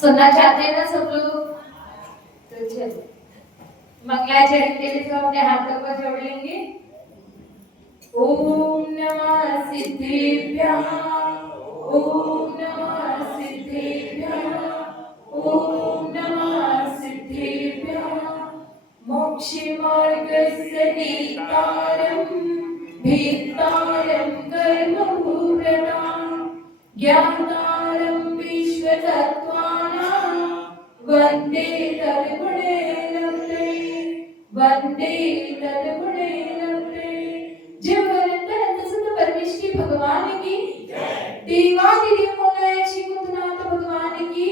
सुनना चाहते हैं ना सब लोग? तो चलो मंगलाचरण के लिए सब अपने हाथों को जोड़ लेंगे। ओम नमः सिद्धेभ्यः, ओम नमः सिद्धेभ्यः, ओम नमः सिद्धेभ्यः। मोक्षमार्गस्य नेतारं भेत्तारं कर्मभूषणं ज्ञातारं विश्वतत्त्वानां वन्दे तद्गुणैर्नम्रे, वन्दे तद्गुणैर्नम्रे। जय भगवंत सुत परमेश्वरी भगवान की देवादिदेव मंगलाय श्री कुंतनाथ भगवान की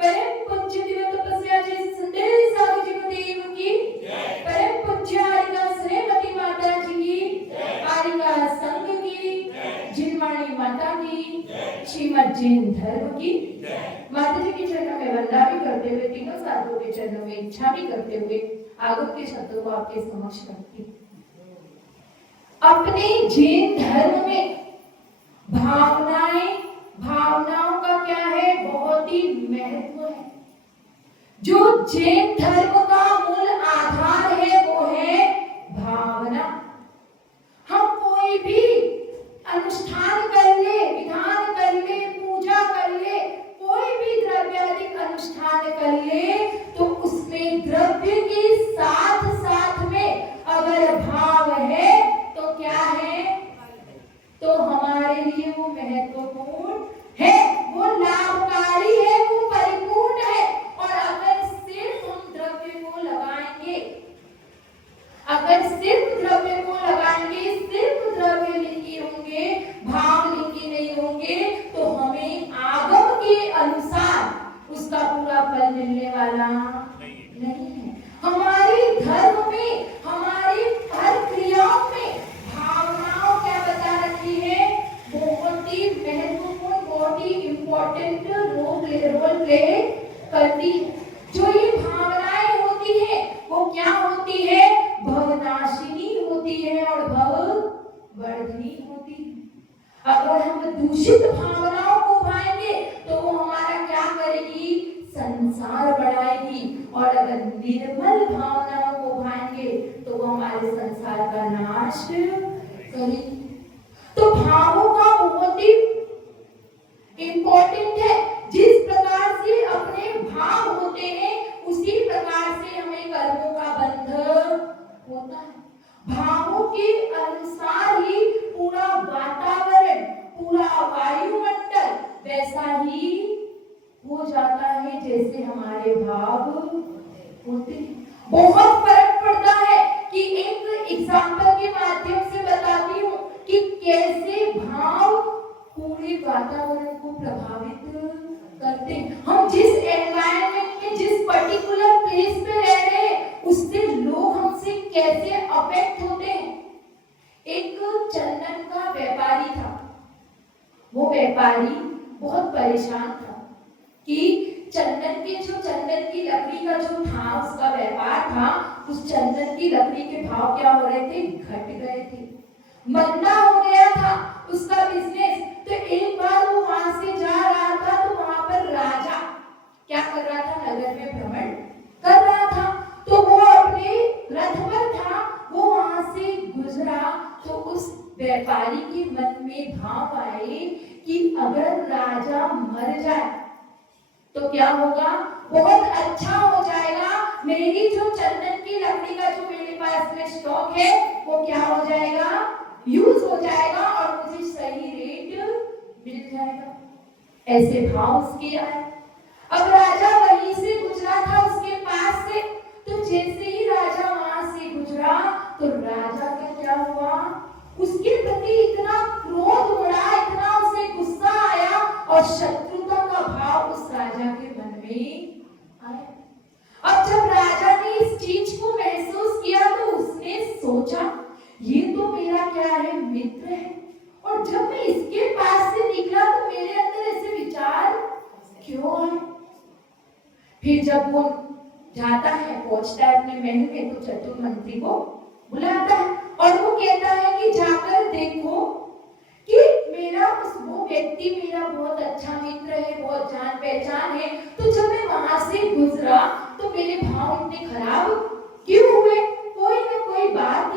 परम पूज्य दिव्य तपस्या जय सुंदर साधु जी देव की परम पूज्य आरिका श्रीमती माता जी की आरिका संघ की जिनवाणी माता की श्रीमद जैन धर्म की माता जी के चरणों में वंदना भी करते हुए तीनों साधुओं के चरणों में इच्छा भी करते हुए आगत के शब्दों को आपके समक्ष रखती हूँ। अपने जैन धर्म में भावनाओं का क्या है, बहुत ही महत्व है। जो जैन धर्म का मूल आधार है वो है भावना। हम कोई भी अनुष्ठान कर ले, विधान कर ले, पूजा कर ले, कोई भी द्रव्यादिक अनुष्ठान कर ले, तो उसमें द्रव्य के साथ साथ में अगर भाव है तो क्या है, तो हमारे लिए वो महत्वपूर्ण है, वो लाभकारी है, वो परिपूर्ण है। और अगर सिर्फ हम द्रव्य को लगाएंगे, अगर सिर्फ द्रव्य को लगाएंगे, सिर्फ द्रव्य लिंगी होंगे, भाव लिंगी नहीं होंगे, तो हमें आगम के अनुसार उसका पूरा फल मिलने वाला नहीं है। हमारे धर्म में, हमारी हर क्रियाओं में भावनाओं क्या बता रखी है, बहुत ही महत्वपूर्ण, बहुत ही इम्पोर्टेंट रोल प्ले करती है। जो ये भावनाएं होती है वो क्या होती है, भवनाशिनी होती है और भववर्धिनी होती है। अगर हम दूषित भावनाओं को भाएंगे तो वो हमारा क्या करेगी, संसार बढ़ाएगी, और अगर निर्मल भावनाओं को भाएंगे तो वो हमारे संसार का नाश करेगी। तो भावों का बहुत ही इम्पोर्टेंट है। जिस प्रकार से अपने भाव होते हैं उसी प्रकार से हमें कर्मों का बंध होता है। भावों के अनुसार ही पूरा वातावरण, पूरा वायुमंडल वैसा ही हो जाता है जैसे हमारे भाव होते हैं। बहुत फर्क पड़ता है कि एक एग्जाम्पल के माध्यम से बताती हूँ कि कैसे भाव पूरे वातावरण को प्रभावित करते हैं। हम जिस एनवायरनमेंट में, जिस पर्टिकुलर प्लेस पे रह रहे हैं, उससे लोग हमसे कैसे अफेक्ट होते हैं। एक चंदन का व्यापारी था। वो व्यापारी बहुत परेशान था कि चंदन की लकड़ी का जो था, उसका व्यापार था, उस चंदन की लकड़ी के भाव क्या हो रहे थे, घट गए थे, मंदा हो गया था उसका बिजनेस। तो एक बार वो वहां से जा रहा था तो वहां पर राजा क्या कर रहा था, नगर में भ्रमण कर रहा था। तो वो अपने रथ पर था, वो वहां से गुजरा तो उस व्यापारी के मन में भाव आए कि अगर राजा मर जाए तो क्या होगा, बहुत अच्छा हो जाएगा, मेरी जो चंदन की लकड़ी का जो मेरे पास में स्टॉक है वो क्या हो जाएगा, यूज हो जाएगा और मुझे सही रेट मिल जाएगा। ऐसे भाव उसके आए। अब राजा वहीं से गुजरा था उसके पास से, तो जैसे ही राजा वहां से गुजरा तो राजा का क्या हुआ, उसके प्रति इतना क्रोध उड़ा, इतना उसे गुस्सा आया और शत्रुता का भाव उस राजा के मन में आया। अब जब राजा ने इस चीज को महसूस किया तो उसने सोचा ये तो मेरा क्या है, मित्र है, और जब मैं इसके पास से निकला तो मेरे अंदर ऐसे विचार क्यों आए। फिर जब वो जाता है, पहुंचता है अपने महल में, तो चतुर मंत्री को बुलाता है और वो कहता है कि जाकर देखो कि मेरा वो व्यक्ति मेरा बहुत अच्छा मित्र पहचान है। तो जब मैं वहां से गुजरा तो मेरे भाव इतने खराब क्यों हुए? कोई ना कोई बात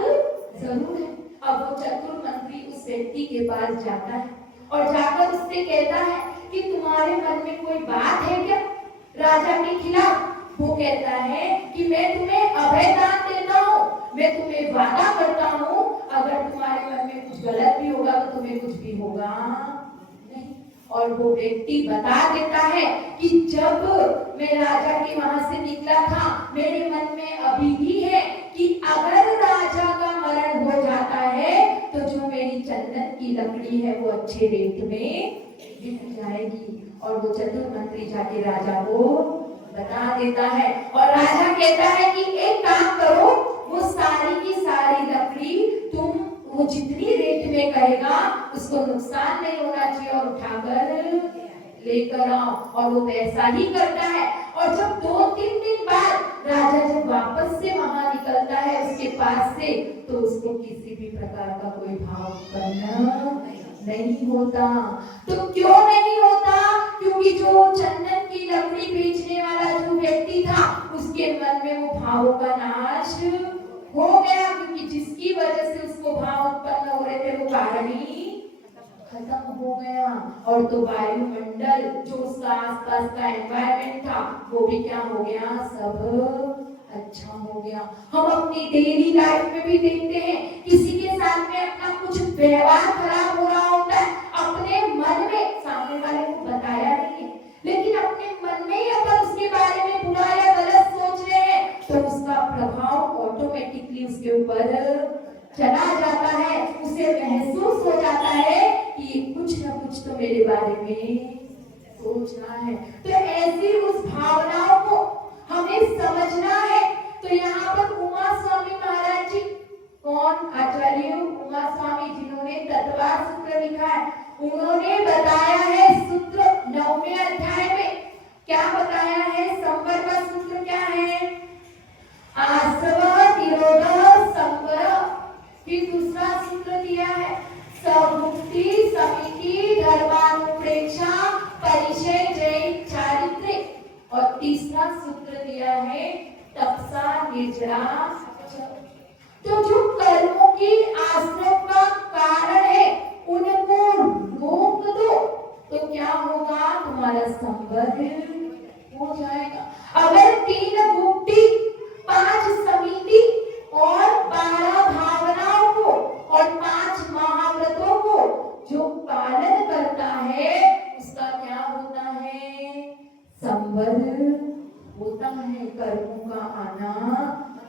जरूर है। अब वो चतुर मंत्री उस व्यक्ति के पास जाता है और जाकर उससे कहता है कि तुम्हारे मन में कोई बात है क्या राजा के खिलाफ? वो कहता है कि मैं तुम्हें अभय दान देता हूँ, मैं तुम्हें वादा करता हूँ, अगर तुम्हारे मन में कुछ गलत भी होगा तो तुम्हें कुछ भी होगा नहीं। और वो व्यक्ति बता देता है कि जब मैं राजा के वहां से निकला था, मेरे मन में अभी भी है कि अगर राजा का मरण हो जाता है तो जो मेरी चंदन की लकड़ी है वो अच्छे रेट में बिक जाएगी। और वो चतुर मंत्री जाके राजा को बता देता है और राजा कहता है कि एक काम करो, वो सारी की सारी लकड़ी तुम वो जितनी रेट में कहेगा उसको नुकसान नहीं होना चाहिए और उठाकर लेकर आओ। और वो वैसा ही करता है। और जब 2-3 दिन बाद राजा जब वापस से वहां निकलता है उसके पास से, तो उसको किसी भी प्रकार का कोई भाव उत्पन्न नहीं होता। तो क्यों नहीं होता? क्योंकि जो चंदन की लकड़ी बेचने वाला जो व्यक्ति था उसके मन में वो भावों का नाश हो गया, क्योंकि जिसकी वजह से उसको भाव उत्पन्न हो रहे थे वो कारण ही खत्म हो गया। और तो वायुमंडल जो उसका आसपास का एनवायरनमेंट था वो भी क्या हो गया, सब अच्छा हो गया। हम अपनी डेली लाइफ में भी देखते हैं किसी के साथ में अपना कुछ व्यवहार खराब हो रहा होता है, अपने मन में सामने वाले को बताया नहीं है लेकिन अपने मन में ही अपन उसके बारे में बुरा या गलत सोच रहे हैं, तो उसका प्रभाव ऑटोमेटिकली उसके ऊपर चला जाता है। उसे महसूस हो जाता है कि कुछ ना कुछ तो मेरे बारे में सोच रहा है। तो ऐसी उस भावनाओं को हमें समझना है। तो यहाँ पर उमा स्वामी महाराज जी, कौन? आचार्य उमा स्वामी, जिन्होंने तत्वार सूत्र लिखा है, उन्होंने बताया है सूत्र 9वें अध्याय में क्या बताया है? संवर का सूत्र क्या है? आसव निरोध संवर। फिर दूसरा सूत्र दिया है समुक्ति समिति धर्मानुप्रेक्षा परिचय जय चारित्र्य। और तीसरा सूत्र दिया है तपसा निर्जरा। तो जो कर्मों की आश्रम का कारण है उनको रोक दो तो क्या होगा? तुम्हारा संवर्ग हो जाएगा। अगर 3 मुक्ति, 5 समिति और 12 भावनाओं को और 5 महाव्रतों को जो पालन करता है उसका क्या होता है? संवर्ग होता है, कर्मों का आना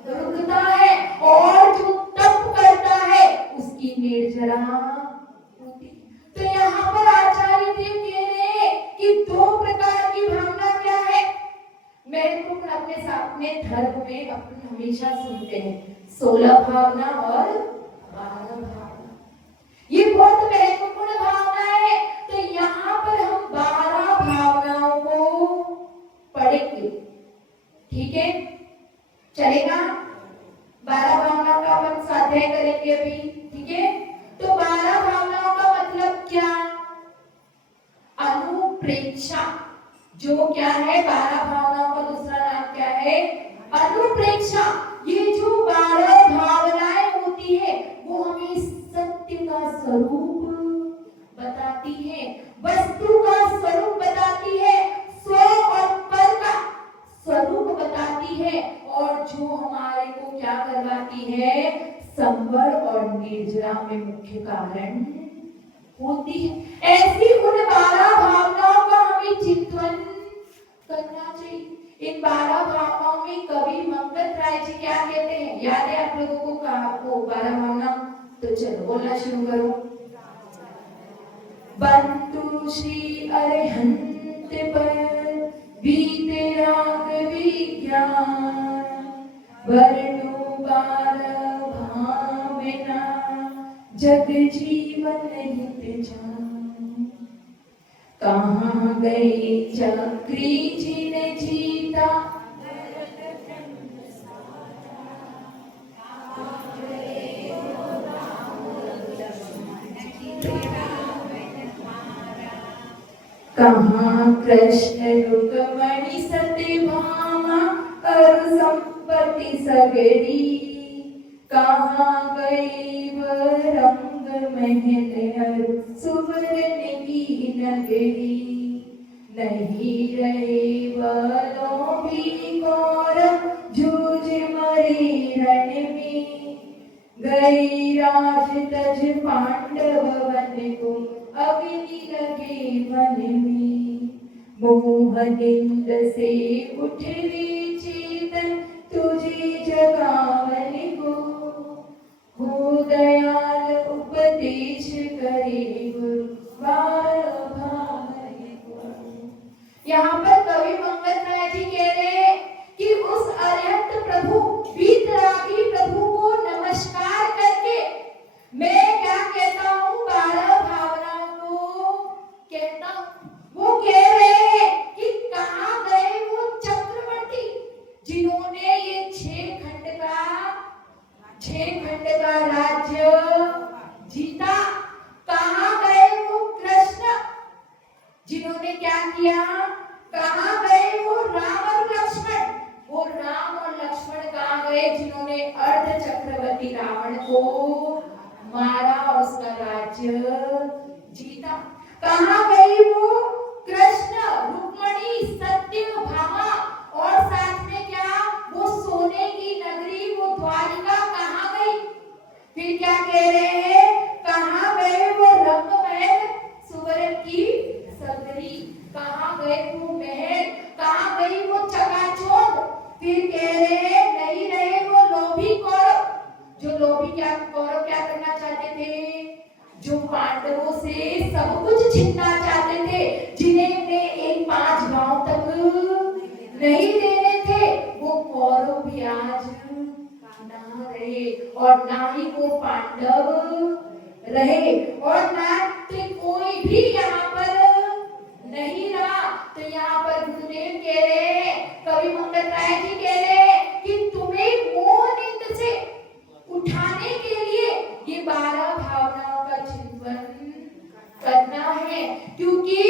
रुकता है। और जो तप करता है उसकी निर्जरा होती है। तो यहाँ पर आचार्य देव कह रहे हैं कि 2 प्रकार की भावना क्या है? महत्वपूर्ण अपने साथ में धर्म में अपन हमेशा सुनते हैं 16 भावना और 12 भावना। ये बहुत महत्वपूर्ण भावना है। तो यहाँ पर हम 12 भावनाओं को पढ़ेंगे, ठीक है? चलेगा? 12 भावनाओं का अपन स्वाध्याय करेंगे अभी, ठीक है? तो 12 भावनाओं का मतलब क्या? अनुप्रेक्षा। जो क्या है? 12 भावनाओं का दूसरा नाम क्या है? अनुप्रेक्षा। ये जो 12 भावनाएं होती है वो हमें सत्य का स्वरूप बताती है, वस्तु का स्वरूप बताती है, स्व और पर का स्वरूप बताती है, और जो हमारे को क्या करवाती है? संवर और निर्जरा में मुख्य कारण होती है। ऐसी उन 12 भावनाओं का हमें चिंतन करना चाहिए। इन 12 भावनाओं में कवि मंगत राय जी क्या कहते हैं? याद है आप लोगों को? वो 12 भावना, तो चलो बोलना शुरू करो। बंतु श्री अरहंत पर बीते राग विज्ञान, वर्णो 12 भावना जग जीवन हित जान। कहाँ गए चक्री जिन जीता, कहाँ कृष्ण रुक्मणी सत्यभामा और संपत्ति सगरी, कहाँ गई वह रंग महल सुवर्ण की नगरी, नहीं रहे वालों भी गौरव जूझ मरी रण में, गई राज तज पांडव वन को अग्नि लगे मन में, मोह निंद से उठ रे चेतन तुझे जगावन को, हो दयाल उपदेश करे गुरु बार भाई को। यहाँ पर कवि मंगल राय जी कह रहे हैं कि उस अरिहंत प्रभु वीतरागी प्रभु को नमस्कार करके मैं क्या कहता हूँ, 12 भावनाओं को कहता हूँ। वो कह रहे हैं कि कहाँ गए वो चक्रवर्ती जिन्होंने ये 6 खंड का राज्य जीता, कहाँ गए वो कृष्ण जिन्होंने क्या किया, कहाँ गए वो राम और लक्ष्मण, वो राम और लक्ष्मण कहाँ गए जिन्होंने अर्ध चक्रवर्ती रावण को मारा और उसका राज्य जीता, कहाँ गई वो कृष्ण रुक्मणी सत्यभामा और साथ में क्या वो सोने की नगरी वो द्वारिका कहाँ गई। फिर क्या कह रहे हैं, कहाँ गए वो रंग महल सुवर्ण की सगरी, कहाँ गए वो महल, कहाँ गई वो चकाचौंध। फिर कह रहे हैं नहीं रहे वो लोभी कौरव, जो लोभी क्या कौरव क्या करना चाहते थे, जो पांडवों से सब कुछ छीनना चाहते थे, जिन्हें ने एक 5 गांव तक नहीं देने थे, वो कौरव भी आज ना रहे और ना ही वो पांडव रहे और ना तो कोई भी यहाँ पर नहीं रहा। तो यहाँ पर गुरुदेव कह रहे हैं, कवि मंगल राय जी कह रहे हैं कि तुम्हें मोह निंद से उठाने के लिए ये 12 भावनाओं का चिंतन करना है, क्योंकि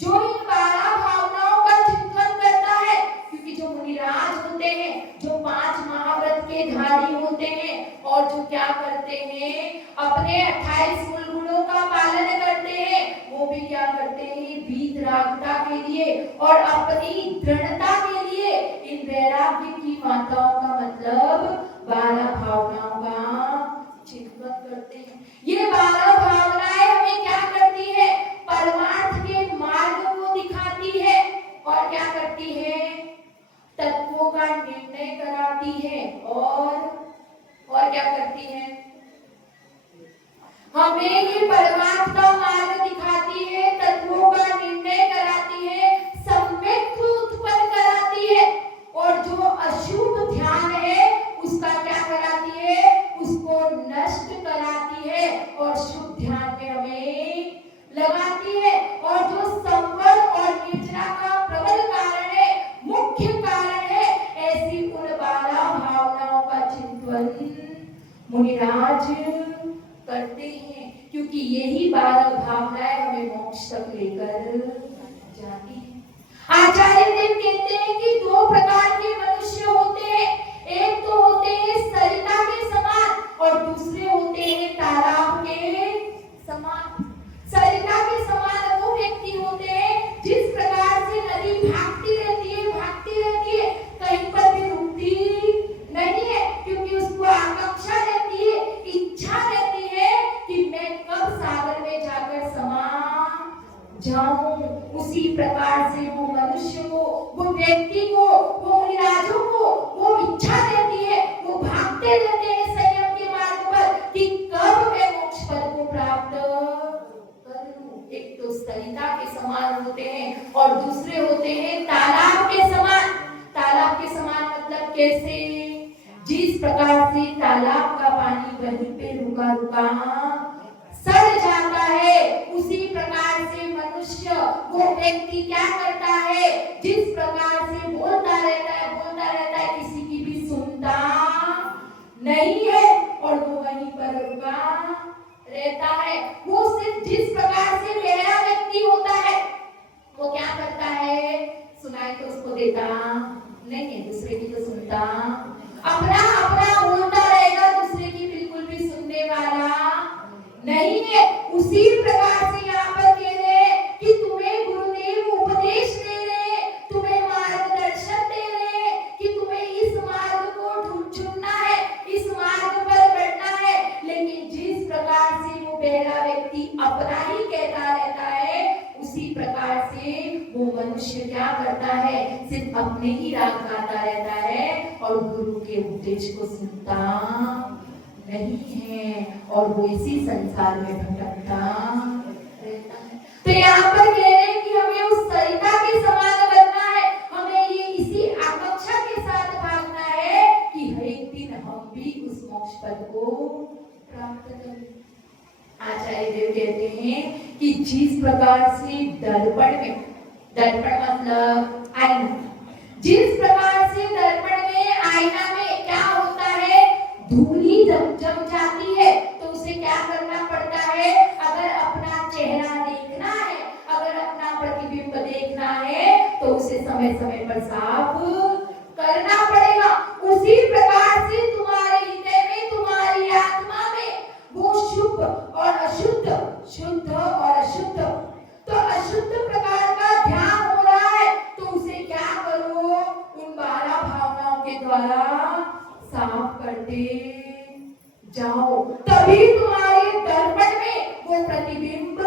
जो इन 12 भावनाओं का चिंतन करता है, क्योंकि जो मुनिराज होते हैं, जो 5 महाव्रत के धारी होते हैं और जो क्या करते हैं अपने 28 मूल गुणों का पालन करते हैं, वो भी क्या करते हैं वीतरागता के लिए और अपनी दृढ़ता के लिए इन वैराग्य की माताओं का मतलब 12 भावनाओं का चिंतन करते हैं। ये 12 भावनाएं हमें क्या करती है, परमार्थ के मार्ग को दिखाती है और क्या करती है, तत्वों का निर्णय कराती है और क्या करती है, हमें ये परमार्थ का मार्ग दिखाती है, तत्वों का निर्णय कराती है, सम्यक उत्पन्न कराती है और जो अशुभ ध्यान है उसका क्या कराती है, उसको नष्ट कराती है और शुभ ध्यान में हमें लगाती है। और जो संवर और निर्जरा का प्रबल कारण है, मुख्य कारण है, ऐसी उन 12 भावनाओं का चिंतन मुनिराज करते हैं, क्योंकि यही 12 भावनाएं हमें मोक्ष तक लेकर जाती है। आचार्य देव कहते हैं कि 2 प्रकार के मनुष्य होते हैं, एक तो होते हैं सरिता के समान और दूसरे होते हैं तालाब के समान। सरिता के समान वो व्यक्ति होते हैं जिस प्रकार से नदी भागती रहती है, कहीं पर भी रुकती नहीं है, क्योंकि उसको आकांक्षा रहती है, इच्छा रहती है कि मैं कब सागर में जाकर समा जाऊं। उसी प्रकार से वो मनुष्य को, वो व्यक्ति को, वो मुनिराजों को वो इच्छा रहती है, वो भागते रहते हैं संयम के मार्ग पर कि कब मैं मोक्ष पद को प्राप्त कर लूं। एक तो सरिता के समान होते हैं और दूसरे होते हैं तालाब के समान। तालाब के समान मतलब कैसे, जिस प्रकार से तालाब का पानी वहीं पे रुका रुका सड़ जाता है, उसी प्रकार से मनुष्य वो व्यक्ति क्या करता है, जिस प्रकार से बोलता रहता है, किसी की भी सुनता नहीं है और वो वहीं पर रुका रहता है। वो सिर्फ जिस प्रकार से बहरा व्यक्ति होता है देता, नहीं है, दूसरे की तो सुनता, अपना अपना बोलता रहेगा, दूसरे की बिल्कुल भी सुनने वाला नहीं है। उसी प्रकार से यहाँ पर कह रहे हैं कि तुम्हें गुरुदेव उपदेश दे रहे, तुम्हें मार्गदर्शन दे रहे कि तुम्हें इस मार्ग को चुनना है, इस मार्ग पर बढ़ना है। लेकिन जिस प्रकार से वो बहरा व्यक्ति अपना ही कहता रहता है, उसी प्रकार से वो मनुष्य क्या करता है, सिर्फ अपने ही राग गाता रहता है और गुरु के उपदेश को सुनता नहीं है, और वो इसी संसार में भटकता रहता है। तो यहाँ पर कह रहे हैं कि हमें उस सरिता के समान बनना है, हमें ये इसी आकांक्षा के साथ भागना है कि हर एक दिन हम भी उस मोक्ष पद को प्राप्त करें। आचार्य देव कहते हैं कि जिस प्रकार से दर्पण में, दर्पण मतलब आईना, जिस प्रकार से दर्पण में आईना में क्या होता है, धूली जम जाती है, तो उसे क्या करना पड़ता है, अगर अपना चेहरा देखना है, अगर अपना प्रतिबिंब देखना है, तो उसे समय समय पर साफ करना पड़ेगा। उसी प्रकार से तुम्हारे हृदय में, तुम्हारी आत्मा में वो शुभ और अशुद्ध, शुद्ध और अशुद्ध, तो अशुद्ध प्रकार का ध्यान हो रहा है, तो उसे क्या करो, उन 12 भावनाओं के द्वारा साफ करते जाओ, तभी तुम्हारे दर्पण में वो प्रतिबिंब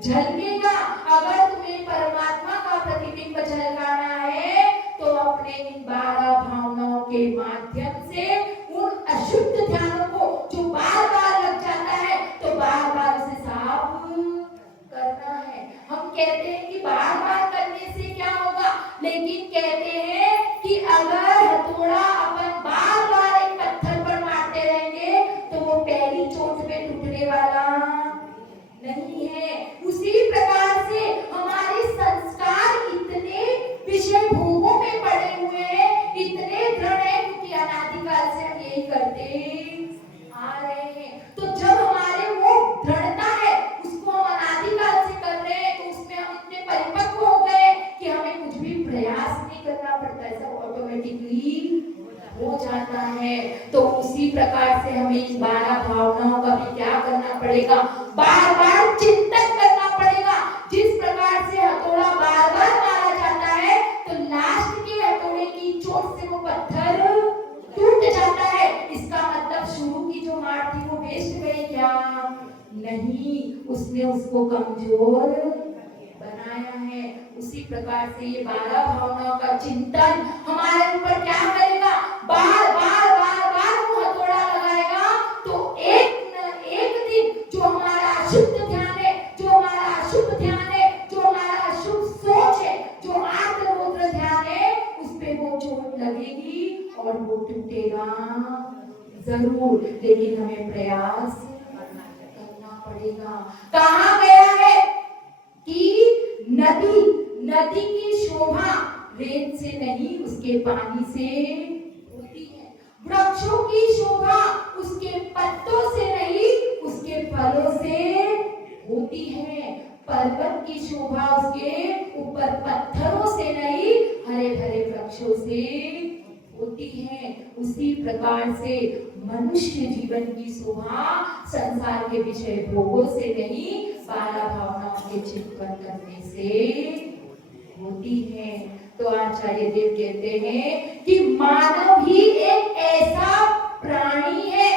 झलकेगा। अगर तुम्हें परमात्मा का प्रतिबिंब झलकाना है, तो अपने इन 12 भावनाओं के माध्यम से उन अशुद्ध ध्यानों को जो बार बार लग जाता है, तो बार बार उसे साफ करना है। हम कहते हैं कि बार बार करने से क्या होगा, लेकिन कहते हैं कि अगर हथौड़ा अपन बार बार एक पत्थर पर मारते रहेंगे, तो वो पहली चोट पे टूटने वाला नहीं है। उसी प्रकार से हमारे संस्कार इतने विषय भोगों में पड़े हुए हैं, इतने दृढ़ है, क्योंकि अनादिकाल से हम यही करते आ रहे हैं। तो जब हमारे वो दृढ़ता है, उसको हम अनादिकाल से कर रहे हैं, तो उसमें हम इतने परिपक्व हो गए कि हमें कुछ भी प्रयास नहीं करना पड़ता है, सब ऑटोमेटिकली हो जाता है। तो उसी प्रकार से हमें इन 12 भावनाओं का भी क्या करना पड़ेगा, बार बार चिंतन करना पड़ेगा। जिस प्रकार से हथौड़ा बार बार मारा जाता है, तो लास्ट के हथौड़े की चोट से वो पत्थर टूट जाता है। इसका मतलब शुरू की जो मार थी वो वेस्ट गई क्या? नहीं, उसने उसको कमजोर बनाया है। उसी प्रकार से ये 12 भावनाओं का चिंतन हमारे ऊपर क्या करेगा, बार बार बार बार वो हथौड़ा लगाएगा, तो एक दिन जो हमारा अशुद्ध ध्यान है, जो हमारा अशुद्ध ध्यान है, जो हमारा अशुद्ध सोच है, जो आत्मबोध ध्यान है, उस पे वो चोट लगेगी और वो टूटेगा जरूर, लेकिन हमें प्रयास करना पड़ेगा। कहाँ गया है कि नदी की शोभा रेत से नहीं, उसके पानी से होती है। वृक्षों की शोभा उसके पत्तों से नहीं, उसके फलों से होती है। पर्वत की शोभा उसके ऊपर पत्थरों से नहीं, हरे भरे वृक्षों से होती है। उसी प्रकार से मनुष्य जीवन की शोभा संसार के विषय भोगों से नहीं, 12 भावनाओं के चिंतन करने से होती है। तो आचार्य देव कहते हैं कि मानव ही एक ऐसा प्राणी है,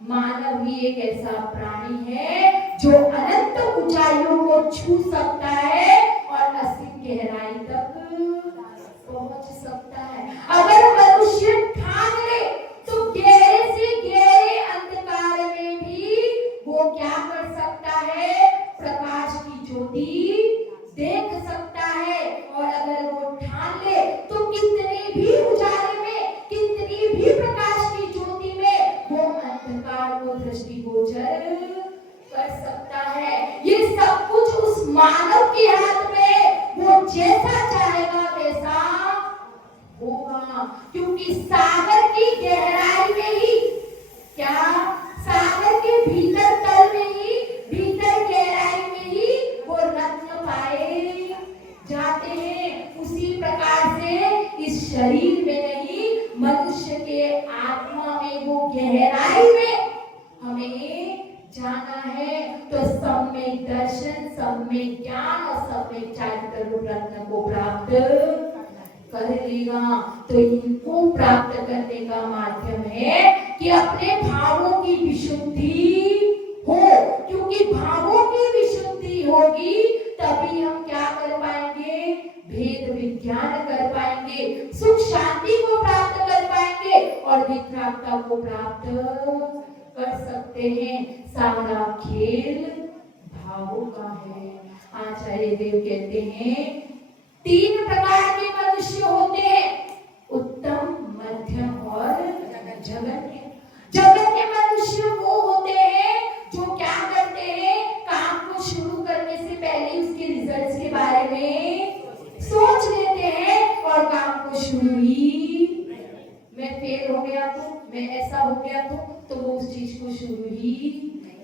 मानव ही एक ऐसा प्राणी है जो अनंत ऊंचाइयों को छू सकता है और असीम गहराई तक पहुंच सकता है। अगर मनुष्य ठान ले, तो गहरे से गहरे अंधकार में भी वो क्या कर सकता है, प्रकाश की ज्योति देख सकता है। और अगर वो ठान ले, तो कितने भी उजाले में, कितनी भी प्रकाश की ज्योति में वो अंधकार को दृष्टिगोचर कर सकता है। ये सब कुछ उस मानव के हाथ में, वो जैसा चाहेगा वैसा होगा। क्योंकि सागर की गहराई में ही क्या, सागर के भीतर तल में ही, भीतर गहराई में ही वो रत्न पाए जाते हैं। उसी प्रकार से शरीर में नहीं, मनुष्य के आत्मा में, वो गहराई में हमें जाना है। तो सम्यक दर्शन, सम्यक ज्ञान और सम्यक चारित्र रूप रत्न को प्राप्त कर लेगा। तो इनको प्राप्त करने का माध्यम है कि अपने भावों की विशुद्धि हो, क्योंकि भावों की विशुद्धि होगी तभी हम क्या कर पाएंगे, भेद विज्ञान कर पाएंगे, सुख शांति को प्राप्त कर पाएंगे और वितरागता को प्राप्त कर सकते हैं। सारा खेल भावों का है। आचार्य देव कहते हैं 3 प्रकार के मनुष्य होते हैं, उत्तम, मध्यम और जगन्य। जगन्य मनुष्य वो होते हैं जो क्या करते हैं, काम को शुरू करने से पहले उसके रिजल्ट्स के बारे में सोच लेते हैं और काम को शुरू ही, मैं फेल हो गया तो, मैं ऐसा हो गया तो वो उस चीज को शुरू ही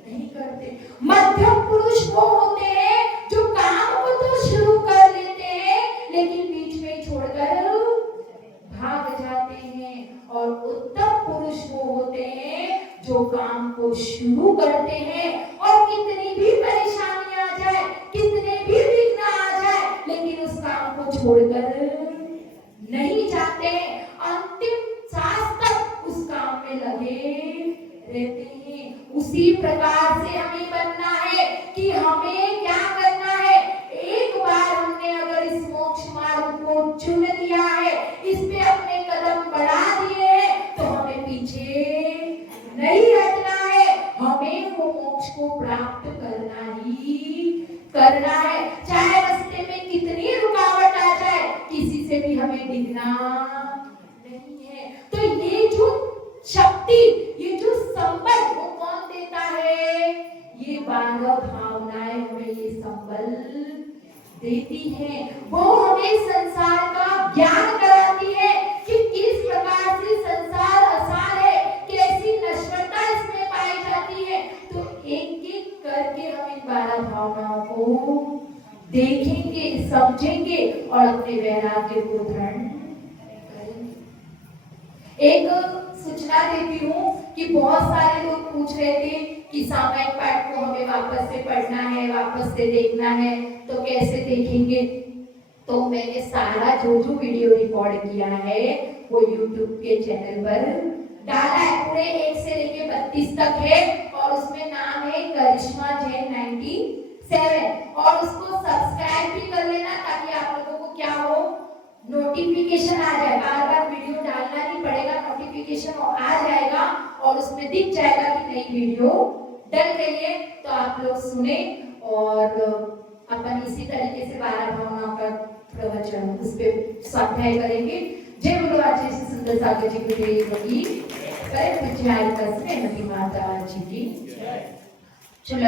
नहीं करते। मध्यम पुरुष वो होते हैं जो काम को तो शुरू कर लेते हैं लेकिन बीच में छोड़कर भाग जाते हैं। और उत्तम पुरुष वो होते हैं जो काम को शुरू करते हैं और कितनी भी परेशानी आ जाए, कितने भी विघ्न आ जाए, लेकिन उस काम को छोड़कर नहीं जाते, अंतिम सांस तक उस काम में लगे रहते हैं। उसी प्रकार से हमें बनना है कि हमें क्या करना है, एक बार हमने अगर इस मोक्ष मार्ग को चुन लिया है, इस पे अपने कदम बढ़ा दिए हैं, तो हमें पीछे नहीं हटना है, हमें वो मोक्ष को प्राप्त करना ही करना है। चाहे रास्ते में कितनी रुकावट आ जाए, किसी से भी हमें डिगना नहीं है। तो ये जो शक्ति, ये जो संबल वो कौन देता है, ये 12 भावनाएं हमें ये संबल देती हैं। वो हमें संसार का ज्ञान कराती है कि किस प्रकार से संसार आसार है, कैसी नश्वरता इसमें पाई जाती है। तो एक एक करके हम इन 12 भावनाओं को देखेंगे, समझेंगे और अपने वैराग्य को दृढ़ करेंगे। एक सूचना देती हूँ कि बहुत सारे लोग पूछ रहे थे कि सामायिक पाठ को हमें वापस से पढ़ना है, वापस से देखना है, तो कैसे देखेंगे। तो मैंने सारा जो वीडियो रिकॉर्ड किया है वो YouTube के चैनल पर डाला है, पूरे 1 से लेके 32 तक है और उसमें नाम है करिश्मा जैन 97 और उसको सब्सक्राइब भी कर लेना ताकि आप लोगों को क्या हो, नोटिफिकेशन आ जाए। बार बार वीडियो डालना नहीं पड़ेगा, नोटिफिकेशन आ जाएगा और उसमें दिख जाएगा कि नई वीडियो डल गई है। तो आप लोग सुने और अपन इसी तरीके से 12 भावनाओं का प्रवचन उस पे स्वाध्याय करेंगे। जय बोलो आचार्य सुंदर सागर जी की, परम पूज्य माता जी की। चलो